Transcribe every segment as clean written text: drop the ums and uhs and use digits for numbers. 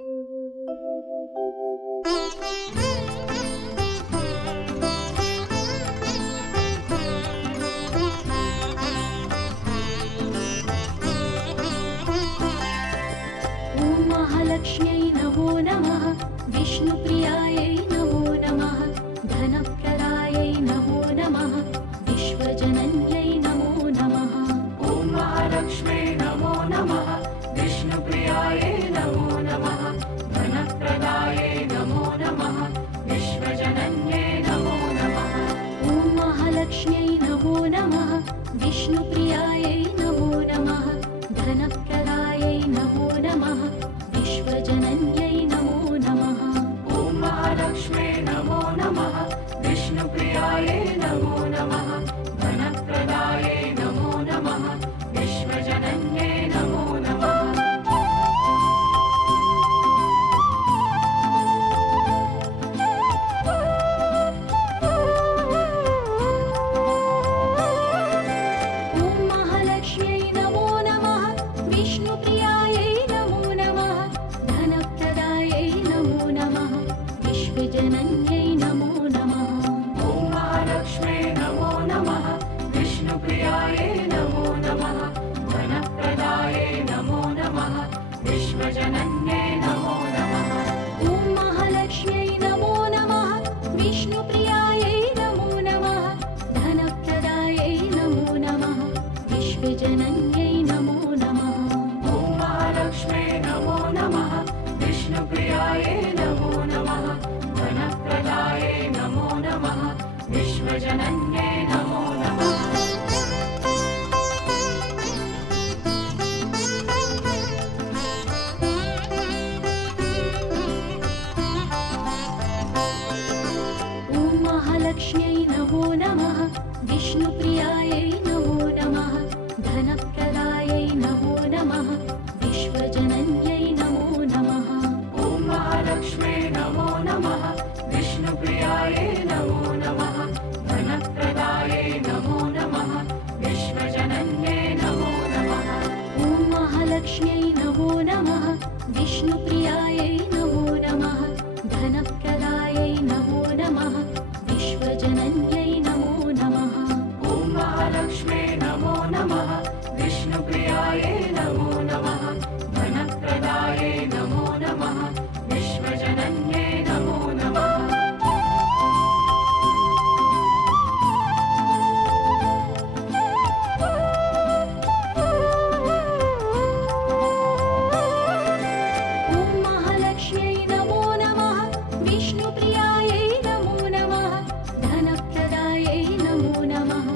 महालक्ष्म्यै नमो नमः। विष्णुप्रियायै नमो नमः। धनप्रदायै नमो नमः। विश्वजनन्यै नमो नमः। ॐ महालक्ष्म्यै नमो नमः। विष्णुप्रियायै नमो नमः। धनप्रदायै नमो नमः। विश्वजनन्यै नमो नमः। ॐ महालक्ष्म्यै नमो नमः। विष्णुप्रियायै नमो नमः। धनप्रदायै नमो नमः। विश्वजनन्यै नमो नमः। ॐ महालक्ष्म्यै नमो नमः। विष्णुप्रियायै नमो नमः। धनप्रदायै नमो नमः। विश्वजनन्यै नमो नमः। ॐ महालक्ष्म्यै नमो नमः। विष्णुप्रियायै नमो नमः। धनप्रदायै नमो नमः। विश्वजनन्यै नमो नमः। ॐ महालक्ष्म्यै नमो नमः। विष्णुप्रियायै नमो नमः। धनप्रदायै नमो नमः। विश्वजनन्यै नमो नमः। ॐ महालक्ष्म्यै नमो नमः। विष्णुप्रियायै नमो नमः। धनप्रदायै नमो नमः। विश्वजनन्यै नमो नमः। ॐ महालक्ष्म्यै नमो नमः। विष्णुप्रियायै नमो नमः। धनप्रदायै नमो नमः। विश्वजनन्यै नमो नमः। ॐ महालक्ष्म्यै नमो नमः। विष्णुप्रियायै नमो नमः। धनप्रदायै नमो नमः। विश्वजनन्यै नमो नमः। ॐ महालक्ष्म्यै नमो नमः। विष्णुप्रियायै नमो नमः। धनप्रदायै नमो नमः। विश्वजनन्यै नमो नमः। ॐ महालक्ष्म्यै नमो नमः। विष्णुप्रियायै नमो नमः। धनप्रदायै नमो नमः। विश्वजनन्यै नमो नमः। ॐ महालक्ष्म्यै नमो नमः। विष्णुप्रियायै नमो नमः। धनप्रदायै नमो नमः। विश्वजनन्यै नमो नमः। ॐ महालक्ष्म्यै नमो नमः। विष्णुप्रियायै नमो नमः। धनप्रदायै नमो नमः।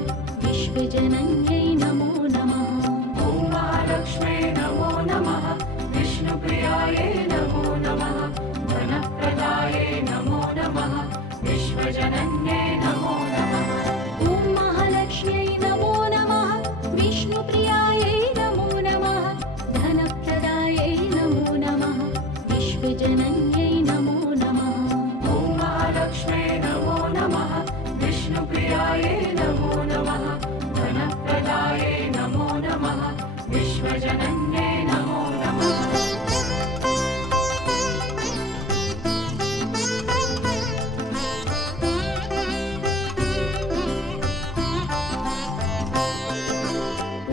विश्वजनन्यै नमो नमः। ॐ महालक्ष्म्यै नमो नमः। विष्णुप्रियायै नमो नमः। धनप्रदायै नमो नमः। विश्वजनन्यै नमो नमः। ॐ महालक्ष्म्यै नमो नमः। विष्णुप्रियायै नमो नमः। धनप्रदायै नमो नमः। विश्वजनन्यै नमो नमः। ॐ महालक्ष्म्यै नमो नमः। विष्णुप्रियायै नमो नमः। धनप्रदायै नमो नमः। विश्वजनन्यै नमो नमः।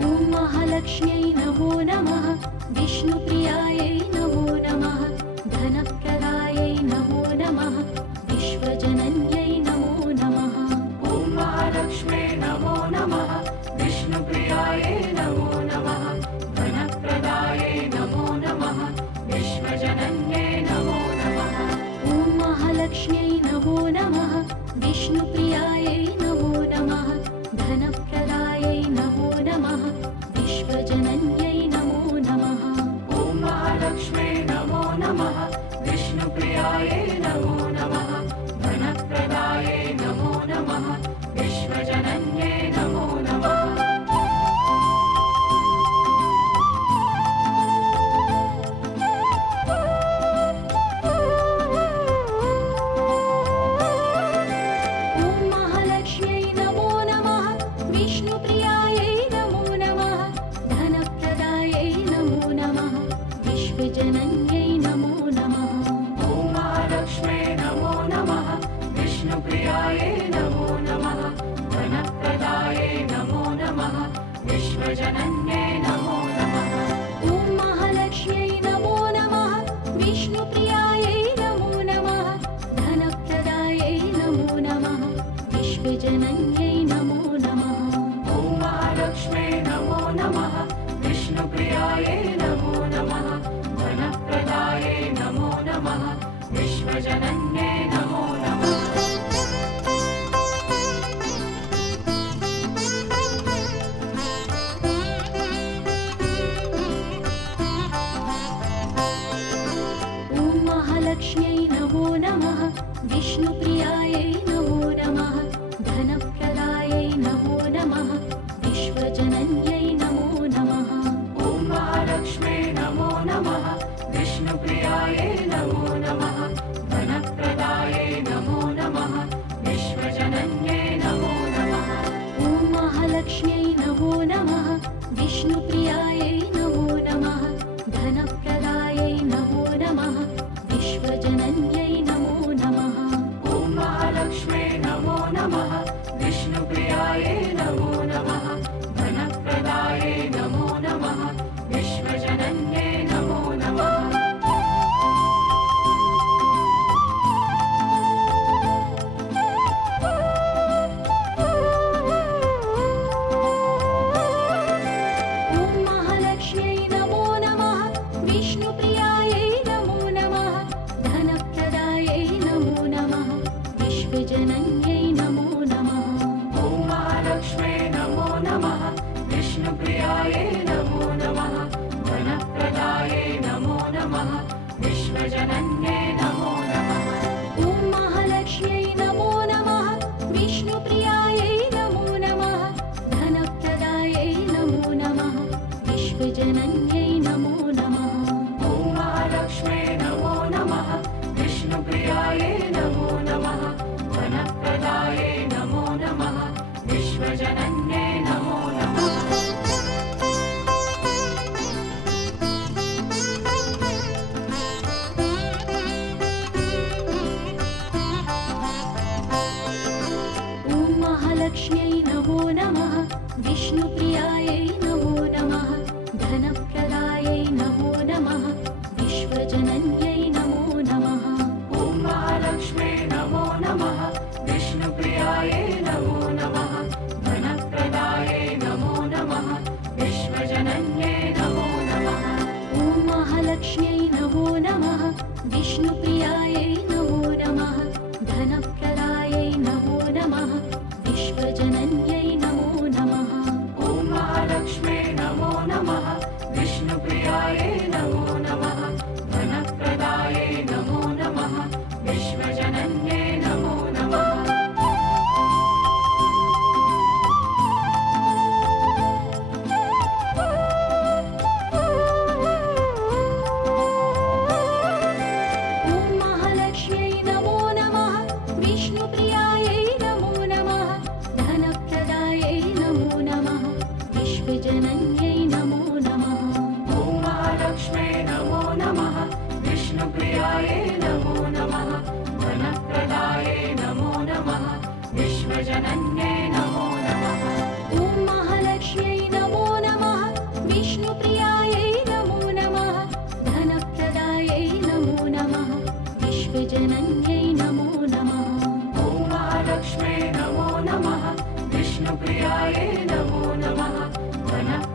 ॐ महालक्ष्म्यै नमो नमः। विष्णुप्रियायै नमो नमः। धनप्रदायै नमो नमः। विश्वजनन्यै नमो नमः। ॐ महालक्ष्म्यै नमो नमः। विष्णुप्रियायै नमो नमः। धनप्रदायै नमो नमः। विश्वजनन्यै नमो नमः। ॐ महालक्ष्म्यै नमो नमः। विष्णुप्रियायै नमो नमः। धनप्रदायै नमो नमः। विश्वजनन्यै नमो नमः। ॐ महालक्ष्म्यै नमो नमः। विष्णुप्रियायै नमो नमः। धनप्रदायै नमो नमः। विश्वजनन्यै नमो नमः। ॐ महालक्ष्म्यै नमो नमः। विष्णुप्रियायै नमो नमः। धनप्रदायै नमो नमः। विश्वजनन्यै नमो नमः। महालक्ष्म्यै नमो नमः विष्णुप्रियायै नमो नमः धनप्रदायै नमो नमः विश्वजनन्यै नमो नमः ॐ महालक्ष्म्यै नमो नमः विष्णुप्रियायै नमो नमः धनप्रदायै नमो नमः विश्वजनन्यै नमो नमः ॐ महालक्ष्म्यै नमो नमः विष्णुप्रियायै नमो नमः धनप्रदायै नमो नमः विश्वजनन्यै नमो नमः ॐ महालक्ष्म्यै नमो नमः विष्णुप्रियायै नमो नमः धनप्रदायै नमो नमः विश्वजनन्यै नमो नमः ॐ महालक्ष्म्यै नमो नमः विष्णुप्रियायै नमो नमः धनप्रदायै नमो नमः विश्वजनन्यै नमो नमः ॐ महालक्ष्म्यै नमो नमः विष्णुप्रियायै नमो नमः धनप्रदायै नमो नमः विश्वजनन्यै नमो नमः ॐ महालक्ष्म्यै नमो नमः विष्णुप्रियायै नमो नमः धनप्रदायै नमो नमः विश्वजनन्यै नमो नमः ॐ महालक्ष्म्यै नमो नमः विष्णुप्रियायै नमो नमः धनप्रदायै नमो नमः विश्वजनन्यै नमो नमः ॐ महालक्ष्म्यै नमो नमः विष्णुप्रियायै नमो नमः धनप्रदायै नमो नमः विश्वजनन्यै नमो नमः ॐ महालक्ष्म्यै नमो नमः विष्णुप्रियायै नमो नमः धनप्रदायै नमो नमः विश्वजनन्यै नमो नमः ॐ महालक्ष्म्यै नमो नमः विष्णुप्रियायै नमो नमः धनप्रदायै नमो नमः विश्वजनन्यै नमो नमः ॐ महालक्ष्म्यै नमो नमः विष्णुप्रियायै नमो नमः धनप्रदायै नमो नमः विश्वजनन्यै नमो नमः ॐ महालक्ष्म्यै नमो नमः विष्णुप्रियायै नमो नमः धनप्रदायै नमो नमः विश्वजनन्यै नमो नमः ॐ महालक्ष्म्यै नमो नमः विष्णुप्रियायै नमो नमः धनप्रदायै नमो नमः विश्वजनन्यै नमो नमः ॐ महालक्ष्म्यै नमो नमः विष्णुप्रियायै नमो नमः धनप्रदायै नमो नमः विश्वजनन्यै नमो नमः ॐ महालक्ष्म्यै नमो नमः विष्णुप्रियायै नमो नमः धनप्रदायै नमो नमः विश्वजनन्यै नमो नमः ॐ महालक्ष्म्यै नमो नमः विष्णुप्रियायै नमो नमः धनप्रदायै नमो नमः विश्वजनन्यै नमो नमः ॐ महालक्ष्म्यै नमो नमः विष्णुप्रियायै नमो नमः धनप्रदायै नमो नमः विश्वजनन्यै नमो नमः ॐ महालक्ष्म्यै नमो नमः विष्णुप्रियायै नमो नमः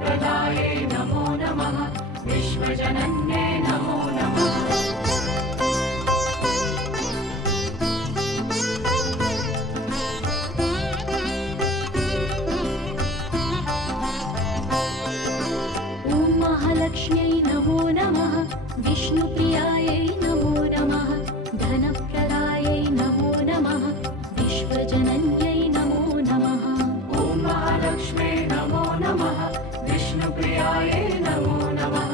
धनप्रदायै नमो नमः विश्वजनन्यै नमो नमः ॐ महालक्ष्म्यै नमो नमः विष्णुप्रियायै नमो नमः धनप्रदायै नमो नमः विश्वजनन्यै नमो नमः ॐ महालक्ष्म्यै नमो नमः विष्णुप्रियायै नमो नमः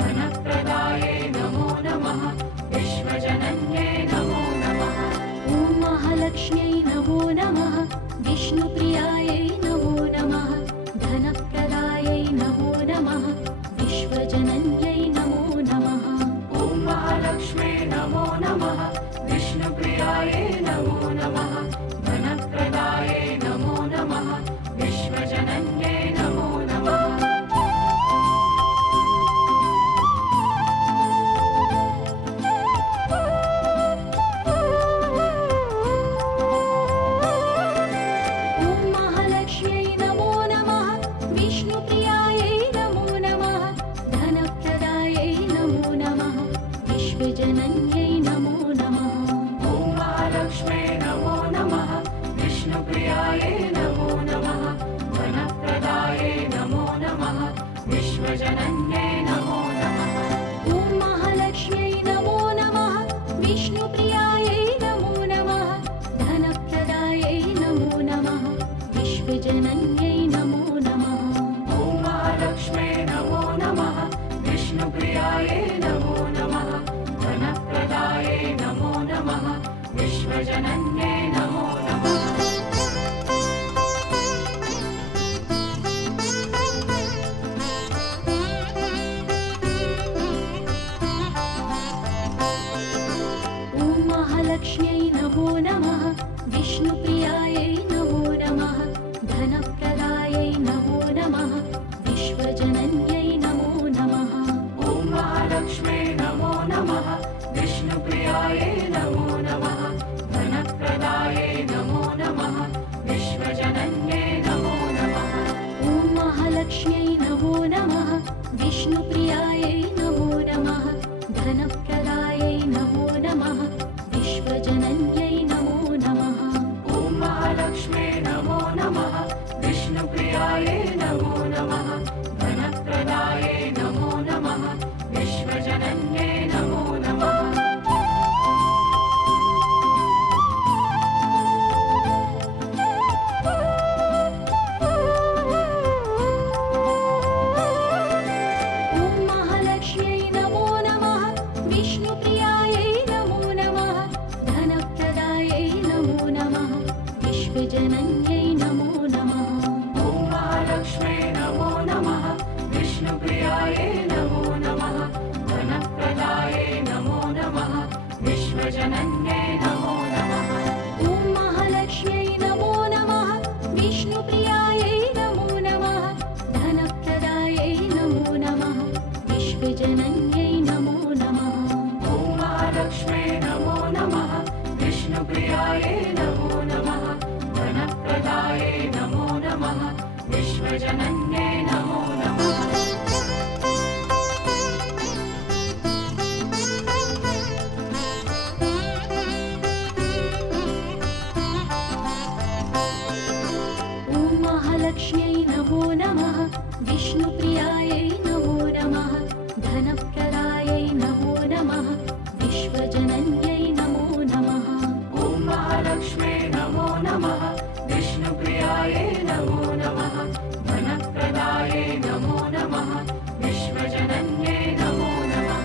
धनप्रदायै नमो नमः विश्वजनन्यै नमो नमः ॐ महालक्ष्म्यै नमो नमः विष्णुप्रियायै नमो नमः धनप्रदायै नमो नमः विश्वजनन्यै नमो नमः ॐ महालक्ष्म्यै नमो नमः विश्वजनन्ये नमो नमः ॐ महालक्ष्म्यै नमो नमः विष्णुप्रियायै नमो नमः धनप्रदायै नमो नमः विश्वजनन्यै नमो नमः ॐ महालक्ष्म्ये नमो नमः विष्णुप्रियायै नमो नमः धनप्रदायै नमो नमः विश्वजनन्ये नमो नमः ॐ महालक्ष्म्यै नमो नमः विष्णुप्रियायै नमो नमः धनप्रदायै नमो नमः विश्वजनन्यै नमो नमः ॐ महालक्ष्म्ये नमो नमः विष्णुप्रियायै नमो नमः धनप्रदायै नमो नमः विश्वजनन्ये नमो नमः ॐ महालक्ष्म्यै नमो नमः विष्णुप्रियायै नमो नमः धनप्रदायै नमो नमः विश्वजनन्यै नमो नमः ॐ महालक्ष्म्ये नमो नमः विष्णुप्रियायै नमो नमः धनप्रदायै नमो नमः विश्वजनन्ये नमो नमः ॐ महालक्ष्म्यै नमो नमः विष्णुप्रियायै नमो नमः धनप्रदायै नमो नमः विश्वजनन्यै नमो नमः ॐ महालक्ष्म्ये नमो नमः विष्णुप्रियायै नमो नमः धनप्रदायै नमो नमः विश्वजनन्ये नमो नमः ॐ महालक्ष्म्यै नमो नमः विष्णुप्रियायै नमो नमः धनप्रदायै नमो नमः विश्वजनन्यै नमो नमः ॐ महालक्ष्म्ये नमो नमः विष्णुप्रियायै नमो नमः धनप्रदायै नमो नमः विश्वजनन्ये नमो नमः ॐ महालक्ष्म्यै नमो नमः विष्णुप्रियायै नमो नमः धनप्रदायै नमो नमः विश्वजनन्यै नमो नमः ॐ महालक्ष्म्ये नमो नमः विष्णुप्रियायै नमो नमः धनप्रदायै नमो नमः विश्वजनन्ये नमो नमः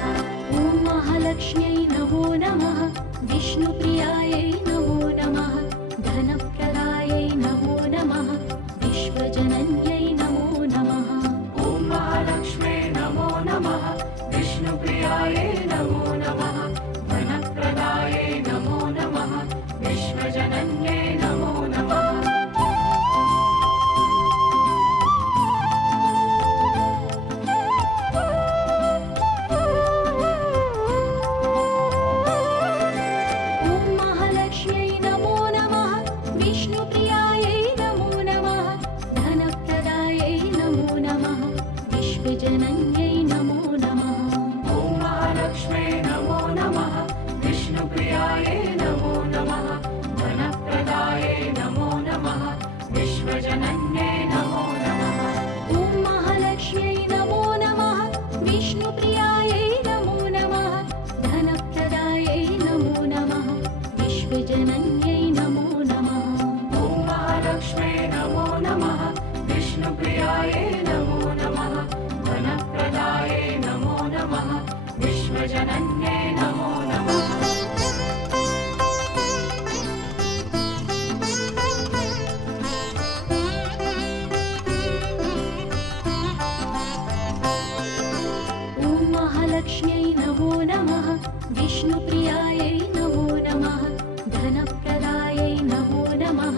ॐ महालक्ष्म्यै नमो नमः विष्णुप्रियायै नमो नमः धनप्रदायै नमो नमः विश्वजनन्यै नमो नमः ॐ महालक्ष्म्ये नमो नमः विष्णुप्रियायै नमो नमः धनप्रदायै नमो नमः विश्वजनन्ये नमो नमः ॐ महालक्ष्म्यै नमो नमः विष्णुप्रियायै नमो नमः धनप्रदायै नमो नमः विश्वजनन्यै नमो नमः ॐ महालक्ष्म्ये नमो नमः विष्णुप्रियायै नमो नमः धनप्रदायै नमो नमः विश्वजनन्ये नमो नमः ॐ महालक्ष्म्यै नमो नमः विष्णुप्रियायै नमो नमः धनप्रदायै नमो नमः विश्वजनन्यै नमो नमः ॐ महालक्ष्म्ये नमो नमः विष्णुप्रियायै नमो नमः धनप्रदायै नमो नमः विश्वजनन्ये नमो नमः ॐ महालक्ष्म्यै नमो नमः विष्णुप्रियायै नमो नमः धनप्रदायै नमो नमः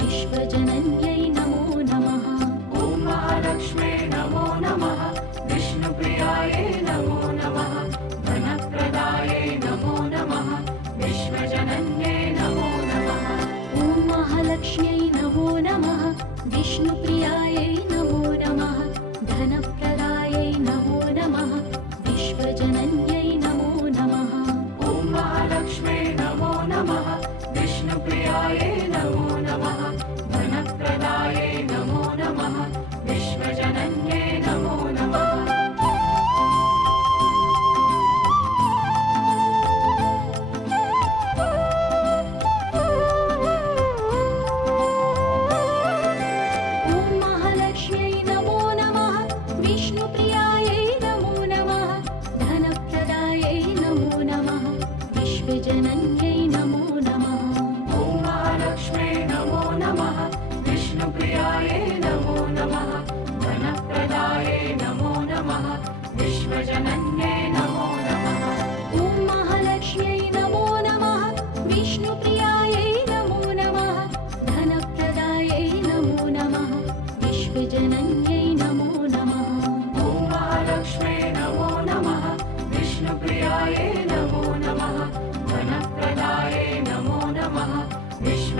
विश्वजनन्यै नमो नमः ॐ महालक्ष्म्ये नमो नमः विष्णुप्रियायै नमो नमः धनप्रदायै नमो नमः विश्वजनन्ये नमो नमः ॐ महालक्ष्म्यै नमो नमः विष्णुप्रियायै नमो नमः धनप्रदायै नमो नमः विश्वजनन्यै नमो नमः ॐ महालक्ष्म्ये नमो नमः विष्णुप्रियायै नमो नमः धनप्रदायै नमो नमः विश्वजनन्ये नमो नमः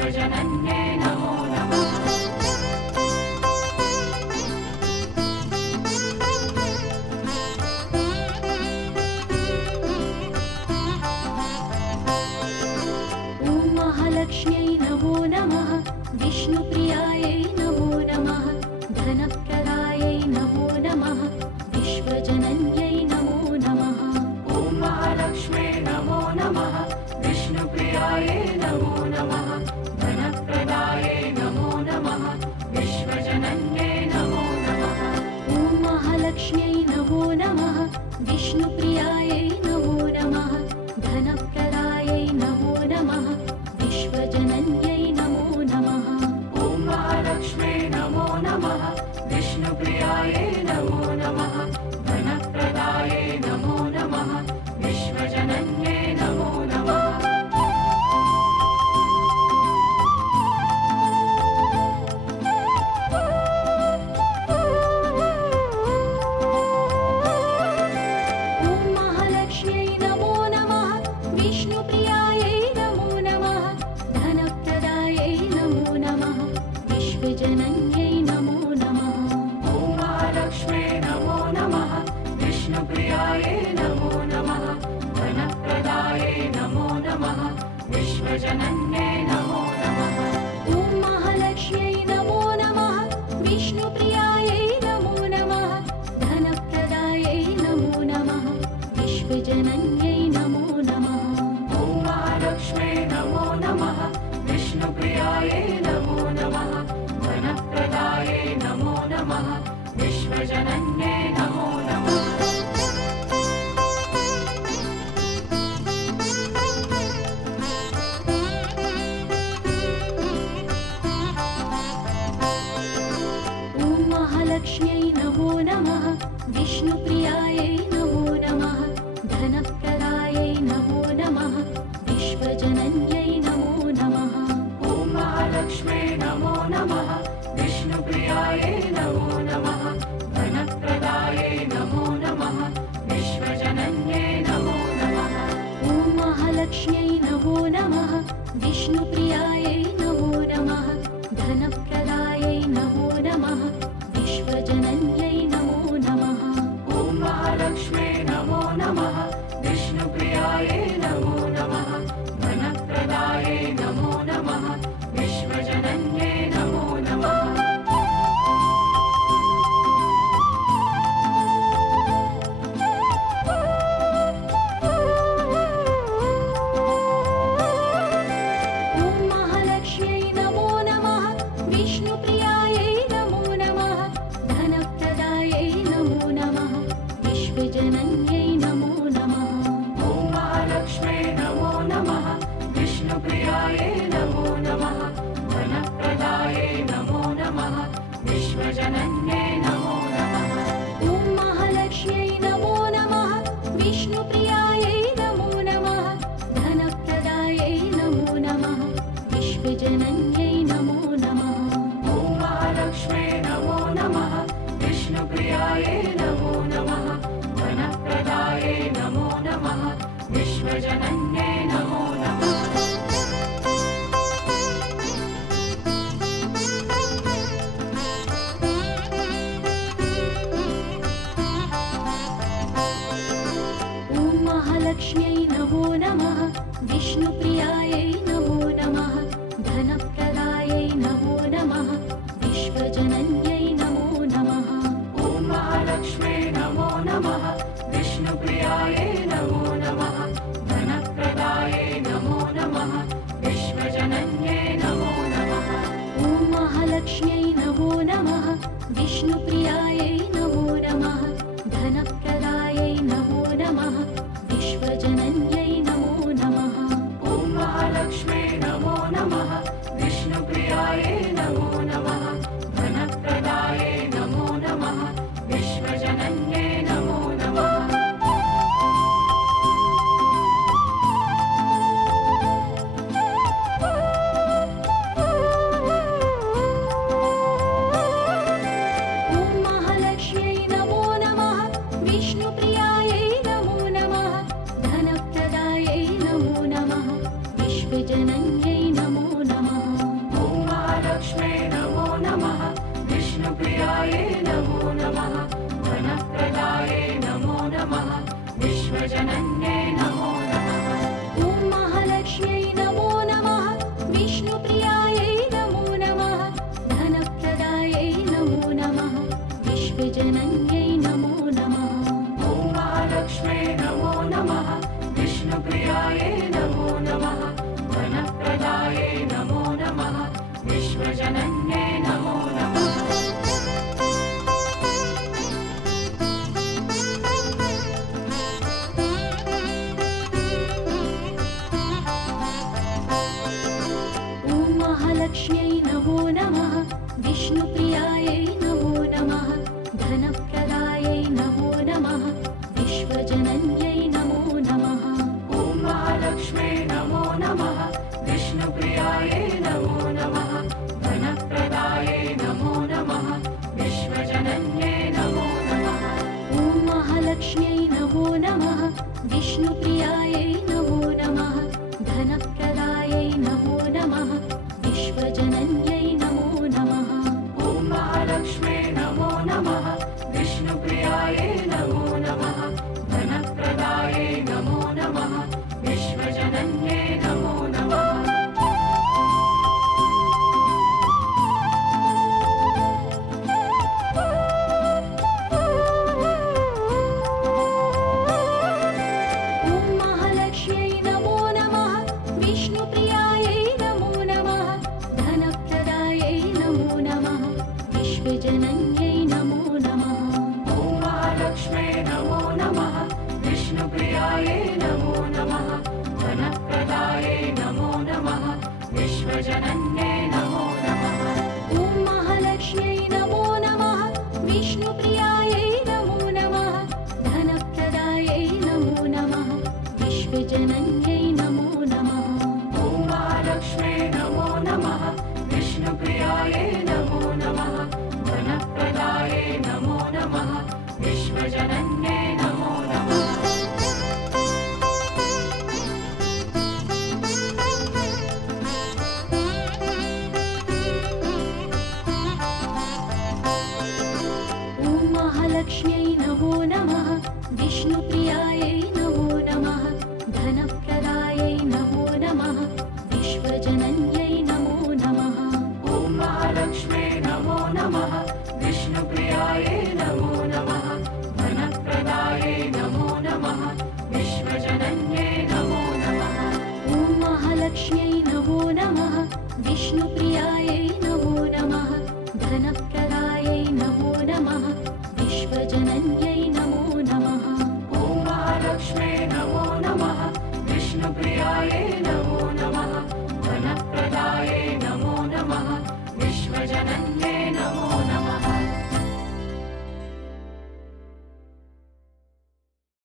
विश्वजनन्ये नमो नमः। ॐ महालक्ष्म्यै नमो नमः विष्णुप्रियायै नमो नमः धनप्रदायै नमो नमः विश्वजनन्यै नमो नमः। ॐ महालक्ष्मे नमो नमः विष्णुप्रियायै नमो नमः धनप्रदायै नमो नमः विश्वजनन्ये नमो नमः। ॐ महालक्ष्म्यै नमो नमः विष्णुप्रियायै नमो नमः धनप्रदायै नमो नमः विश्वजनन्यै नमो नमः। ॐ महालक्ष्मे नमो नमः विष्णुप्रियायै नमो नमः धनप्रदायै नमो नमः विश्वजनन्ये नमो नमः। ॐ महालक्ष्म्यै नमो नमः विष्णुप्रियायै नमो नमः धनप्रदायै नमो नमः विश्वजनन्यै नमो नमः। ॐ महालक्ष्मे नमो नमः विष्णुप्रियायै नमो नमः धनप्रदायै नमो नमः विश्वजनन्ये नमो नमः। ॐ महालक्ष्म्यै नमो नमः विष्णुप्रियायै नमो नमः धनप्रदायै नमो नमः विश्वजनन्यै नमो नमः। ॐ महालक्ष्मे नमो नमः विष्णुप्रियायै नमो नमः धनप्रदायै नमो नमः विश्वजनन्ये नमो नमः। ॐ महालक्ष्म्यै नमो नमः विष्णुप्रियायै नमो नमः धनप्रदायै नमो नमः विश्वजनन्यै नमो नमः। ॐ महालक्ष्मे नमो नमः विष्णुप्रियायै नमो नमः धनप्रदायै नमो नमः विश्वजनन्ये नमो नमः। ॐ महालक्ष्म्यै नमो नमः विष्णुप्रियायै नमो नमः धनप्रदायै नमो नमः विश्वजनन्यै नमो नमः। ॐ महालक्ष्मे नमो नमः विष्णुप्रियायै नमो नमः धनप्रदायै नमो नमः विश्वजनन्ये नमो नमः। ॐ महालक्ष्म्यै नमो नमः विष्णुप्रियायै नमो नमः धनप्रदायै नमो नमः विश्वजनन्यै नमो नमः। ॐ महालक्ष्मे नमो नमः विष्णुप्रियायै नमो नमः धनप्रदायै नमो नमः विश्वजनन्ये नमो नमः। ॐ महालक्ष्म्यै नमो नमः विष्णुप्रियायै नमो नमः धनप्रदायै नमो नमः विश्वजनन्यै नमो नमः। ॐ महालक्ष्मे नमो नमः विष्णुप्रियायै नमो नमः धनप्रदायै नमो नमः विश्वजनन्ये नमो नमः। ॐ महालक्ष्म्यै नमो नमः विष्णुप्रियायै नमो नमः धनप्रदायै नमो नमः विश्वजनन्यै नमो नमः। ॐ महालक्ष्मे नमो नमः विष्णुप्रियायै नमो नमः धनप्रदायै नमो नमः विश्वजनन्ये नमो नमः। ॐ महालक्ष्म्यै नमो नमः विष्णुप्रियायै नमो नमः धनप्रदायै नमो नमः विश्वजनन्यै नमो नमः। ॐ महालक्ष्मे नमो नमः विष्णुप्रियायै नमो नमः धनप्रदायै नमो नमः विश्वजनन्ये विश्वजनन्ये नमो नमः ॐ महालक्ष्म्यै नमो नमः विष्णुप्रियायै नमो नमः धनप्रदायै नमो नमः विश्वजनन्यै नमो नमः ॐ महालक्ष्म्यै नमो नमः विष्णुप्रियायै नमो नमः धनप्रदायै नमो नमः विश्वजनन्ये नमो नमः ॐ महालक्ष्म्यै नमो नमः विष्णुप्रियायै नमो नमः धनप्रदायै नमो नमः विश्वजनन्यै नमो नमः ॐ महालक्ष्म्यै नमो नमः विष्णुप्रियायै नमो नमः धनप्रदायै नमो नमः विश्वजनन्ये नमो नमः ॐ महालक्ष्म्यै नमो नमः विष्णुप्रियायै नमो नमः धनप्रदायै नमो नमः विश्वजनन्यै नमो नमः ॐ महालक्ष्म्यै नमो नमः विष्णुप्रियायै नमो नमः धनप्रदायै नमो नमः विश्वजनन्ये नमो नमः ॐ महालक्ष्म्यै नमो नमः विष्णुप्रियायै नमो नमः धनप्रदायै नमो नमः विश्वजनन्यै नमो नमः ॐ महालक्ष्म्यै नमो नमः विष्णुप्रियायै नमो नमः धनप्रदायै नमो नमः विश्वजनन्ये नमो नमः ॐ महालक्ष्म्यै नमो नमः विष्णुप्रियायै नमो नमः धनप्रदायै नमो नमः विश्वजनन्यै नमो नमः ॐ महालक्ष्म्यै नमो नमः विष्णुप्रियायै नमो नमः धनप्रदायै नमो नमः विश्वजनन्ये नमो नमः ॐ महालक्ष्म्यै नमो नमः विष्णुप्रियायै नमो नमः धनप्रदायै नमो नमः विश्वजनन्यै नमो नमः ॐ महालक्ष्म्यै नमो नमः विष्णुप्रियायै नमो नमः धनप्रदायै नमो नमः विश्वजनन्ये नमो नमः ॐ महालक्ष्म्यै नमो नमः विष्णुप्रियायै नमो नमः धनप्रदायै नमो नमः विश्वजनन्यै नमो नमः ॐ महालक्ष्म्यै नमो नमः विष्णुप्रियायै नमो